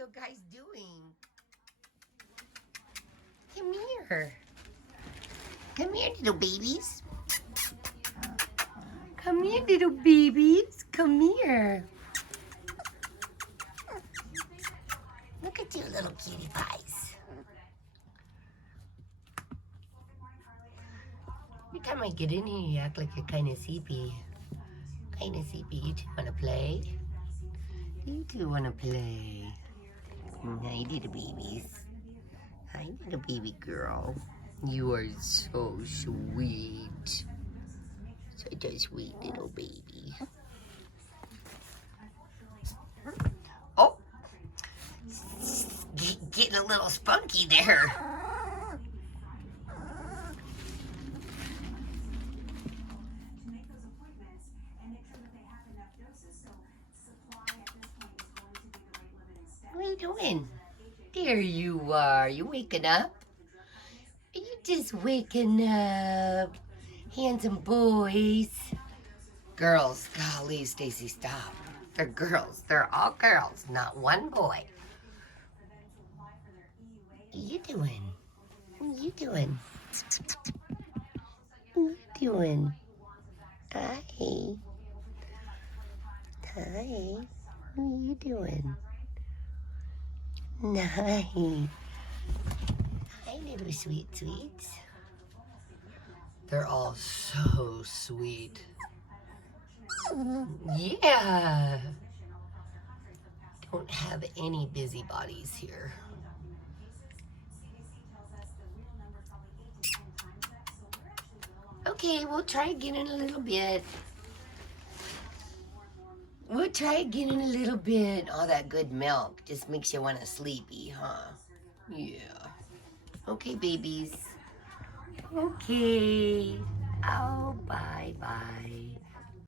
little guys doing? Come here. Come here, little babies. Come here, little babies. Come here. Look at you, little cutie pies. Every time I get in here, you act like you're kind of sleepy. Kind of sleepy. You two want to play? You two want to play? Hi, little babies. Hi, little baby girl. You are so sweet. Such a sweet little baby. Oh! Getting a little spunky there. What are you doing? There you are. You waking up? Are you just waking up? Handsome boys. Girls. Golly, Stacy, stop. They're girls. They're all girls, not one boy. What you doing? What you doing? What you doing? Hi. Hi. What are you doing? Hi. Hi, little sweet sweets. They're all so sweet. Yeah. Don't have any busybodies here. Okay, we'll try again in a little bit. We'll try again in a little bit. All that good milk just makes you want to sleepy, huh? Yeah. Okay, babies. Okay. Oh, bye-bye.